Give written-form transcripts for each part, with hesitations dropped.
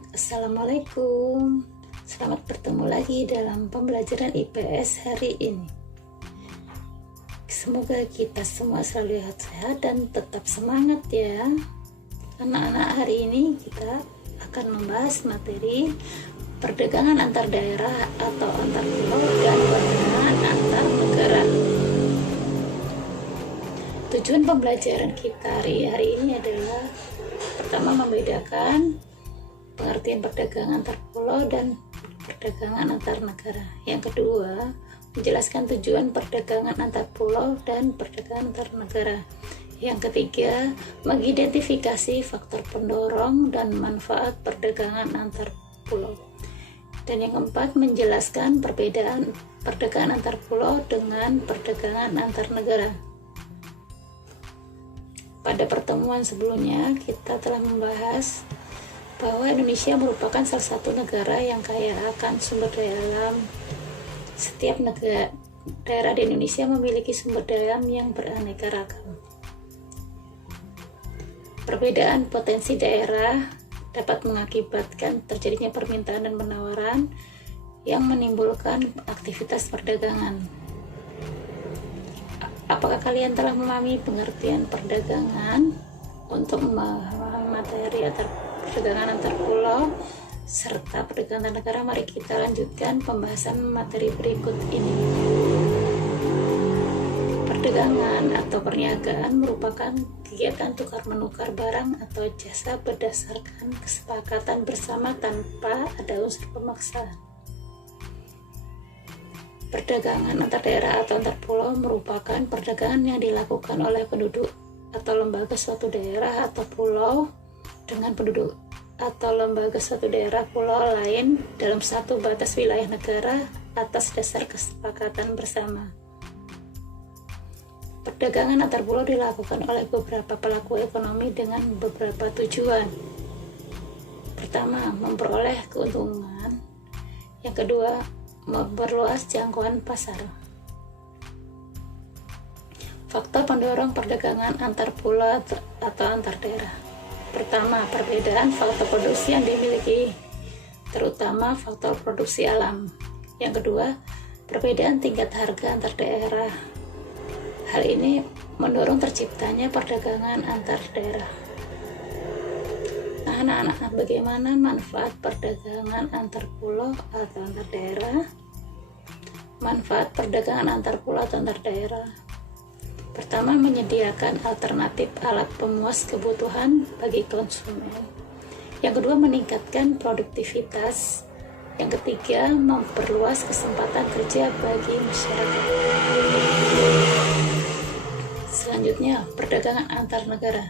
anak-anak, assalamualaikum. Selamat bertemu lagi dalam pembelajaran IPS hari ini. Semoga kita semua selalu sehat dan tetap semangat ya. Anak-anak, hari ini kita akan membahas materi perdagangan antar daerah atau antar pulau dan perdagangan antar negara. Tujuan pembelajaran kita hari ini adalah pertama, membedakan pengertian perdagangan antar pulau dan perdagangan antar negara. Yang kedua, menjelaskan tujuan perdagangan antar pulau dan perdagangan antar negara. Yang ketiga, mengidentifikasi faktor pendorong dan manfaat perdagangan antar pulau. Dan yang keempat, menjelaskan perbedaan perdagangan antar pulau dengan perdagangan antar negara. Pada pertemuan sebelumnya, kita telah membahas bahwa Indonesia merupakan salah satu negara yang kaya akan sumber daya alam. Setiap daerah di Indonesia memiliki sumber daya alam yang beraneka ragam. Perbedaan potensi daerah dapat mengakibatkan terjadinya permintaan dan penawaran yang menimbulkan aktivitas perdagangan. Apakah kalian telah memahami pengertian perdagangan? Untuk memahami materi perdagangan antar pulau serta perdagangan antar negara, mari kita lanjutkan pembahasan materi berikut ini. Perdagangan atau perniagaan merupakan kegiatan tukar-menukar barang atau jasa berdasarkan kesepakatan bersama tanpa ada unsur pemaksaan. Perdagangan antar daerah atau antar pulau merupakan perdagangan yang dilakukan oleh penduduk atau lembaga suatu daerah atau pulau dengan penduduk atau lembaga suatu daerah pulau lain dalam satu batas wilayah negara atas dasar kesepakatan bersama. Perdagangan antar pulau dilakukan oleh beberapa pelaku ekonomi dengan beberapa tujuan. Pertama, memperoleh keuntungan. Yang kedua, memperluas jangkauan pasar. Faktor pendorong perdagangan antar pulau atau antar daerah. Pertama, perbedaan faktor produksi yang dimiliki, terutama faktor produksi alam. Yang kedua, perbedaan tingkat harga antar daerah. Hal ini mendorong terciptanya perdagangan antar daerah. Nah, anak-anak, bagaimana manfaat perdagangan antar pulau atau antar daerah? Manfaat perdagangan antar pulau atau antar daerah. Pertama, menyediakan alternatif alat pemuas kebutuhan bagi konsumen. Yang kedua, meningkatkan produktivitas. Yang ketiga, memperluas kesempatan kerja bagi masyarakat. Selanjutnya, perdagangan antar negara.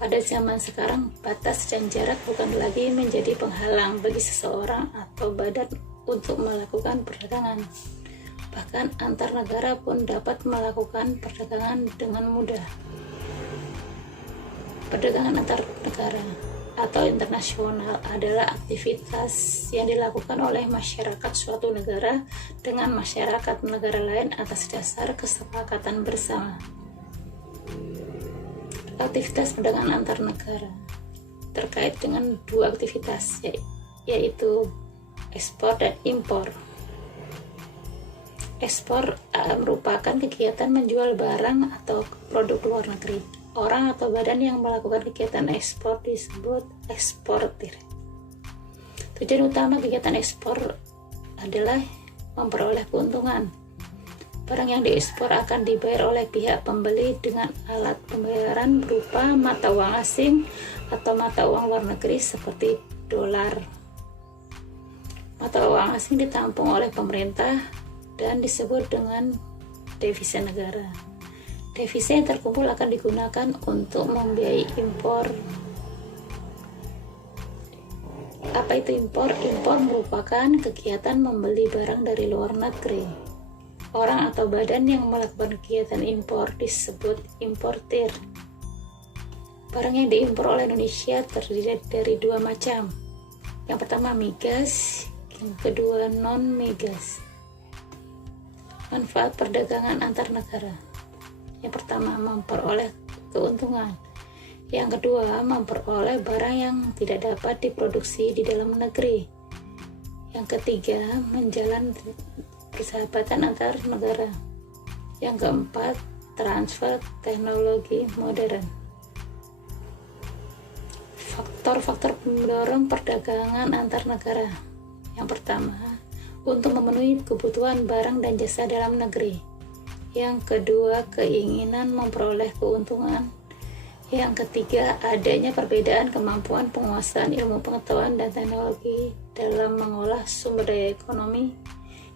Pada zaman sekarang, batas dan jarak bukan lagi menjadi penghalang bagi seseorang atau badan untuk melakukan perdagangan. Bahkan antar negara pun dapat melakukan perdagangan dengan mudah. Perdagangan antar negara atau internasional adalah aktivitas yang dilakukan oleh masyarakat suatu negara dengan masyarakat negara lain atas dasar kesepakatan bersama. Aktivitas perdagangan antar negara terkait dengan dua aktivitas, yaitu ekspor dan impor. Ekspor merupakan kegiatan menjual barang atau produk luar negeri. Orang atau badan yang melakukan kegiatan ekspor disebut eksportir. Tujuan utama kegiatan ekspor adalah memperoleh keuntungan. Barang yang diekspor akan dibayar oleh pihak pembeli dengan alat pembayaran berupa mata uang asing atau mata uang luar negeri seperti dolar. Mata uang asing ditampung oleh pemerintah dan disebut dengan devisa negara. Devisa yang terkumpul akan digunakan untuk membiayai impor. Apa itu impor? Impor merupakan kegiatan membeli barang dari luar negeri. Orang atau badan yang melakukan kegiatan impor disebut importir. Barang yang diimpor oleh Indonesia terdiri dari dua macam. Yang pertama migas, yang kedua non-migas. Manfaat perdagangan antar negara. Yang pertama, memperoleh keuntungan. Yang kedua, memperoleh barang yang tidak dapat diproduksi di dalam negeri. Yang ketiga, menjalin persahabatan antar negara. Yang keempat, transfer teknologi modern. Faktor-faktor pendorong perdagangan antar negara. Yang pertama, untuk memenuhi kebutuhan barang dan jasa dalam negeri. Yang kedua, keinginan memperoleh keuntungan. Yang ketiga, adanya perbedaan kemampuan penguasaan ilmu pengetahuan dan teknologi dalam mengolah sumber daya ekonomi.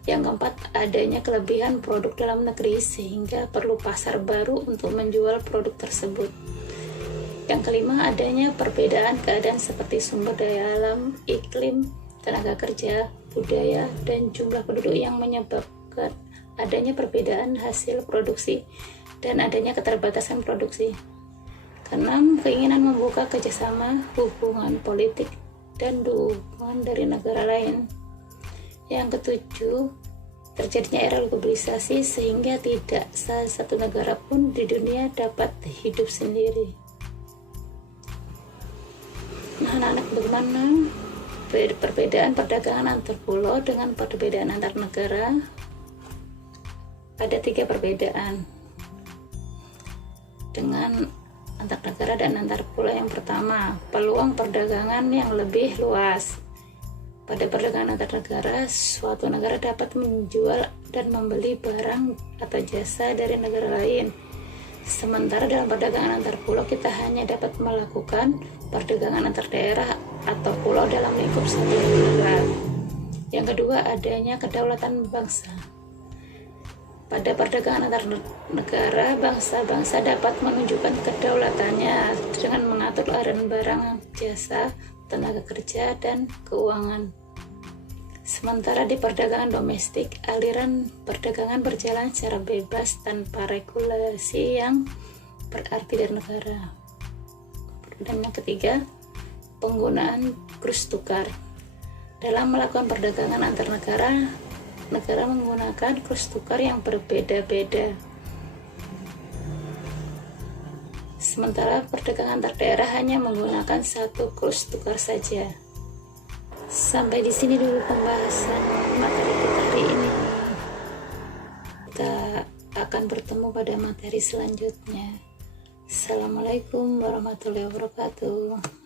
Yang keempat, adanya kelebihan produk dalam negeri sehingga perlu pasar baru untuk menjual produk tersebut. Yang kelima, adanya perbedaan keadaan seperti sumber daya alam, iklim, tenaga kerja, budaya, dan jumlah penduduk yang menyebabkan adanya perbedaan hasil produksi dan adanya keterbatasan produksi. Keenam, keinginan membuka kerjasama, hubungan politik, dan dukungan dari negara lain. Yang ketujuh, terjadinya era globalisasi sehingga tidak salah satu negara pun di dunia dapat hidup sendiri. Nah, anak-anak, bagaimana perbedaan perdagangan antar pulau dengan perbedaan antar negara? Ada 3 perbedaan dengan antar negara dan antar pulau. Yang pertama, peluang perdagangan yang lebih luas. Pada perdagangan antar negara, suatu negara dapat menjual dan membeli barang atau jasa dari negara lain. Sementara dalam perdagangan antar pulau, kita hanya dapat melakukan perdagangan antar daerah atau pulau dalam lingkup satu negara. Yang kedua, adanya kedaulatan bangsa. Pada perdagangan antar negara, bangsa-bangsa dapat menunjukkan kedaulatannya dengan mengatur aliran barang, jasa, tenaga kerja, dan keuangan. Sementara di perdagangan domestik, aliran perdagangan berjalan secara bebas tanpa regulasi yang berarti dari negara. Dan yang ketiga, penggunaan kurs tukar. Dalam melakukan perdagangan antar negara, negara menggunakan kurs tukar yang berbeda-beda. Sementara perdagangan antar daerah hanya menggunakan satu kurs tukar saja. Sampai di sini dulu pembahasan materi kita hari ini. Kita akan bertemu pada materi selanjutnya. Assalamualaikum warahmatullahi wabarakatuh.